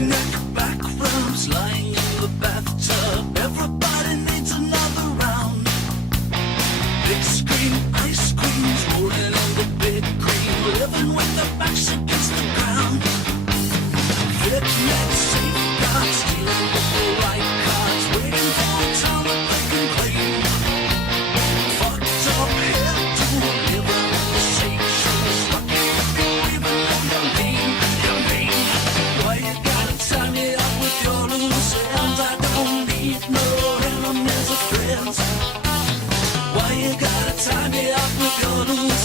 neck back rubs lying in the bathtub. Everybody needs another round. Big screen, ice creams rolling on the big cream, living with their backs against the ground. Fitness safeguards, dealing with the right cards, waiting for a time that they can claim. Fucked up hairdo, living in the shake shows, lucky if you're even know your name, your name. Why you gotta tie me up with your loose ends? I don't need no enemies or friends. Why you gotta tie me up with your loose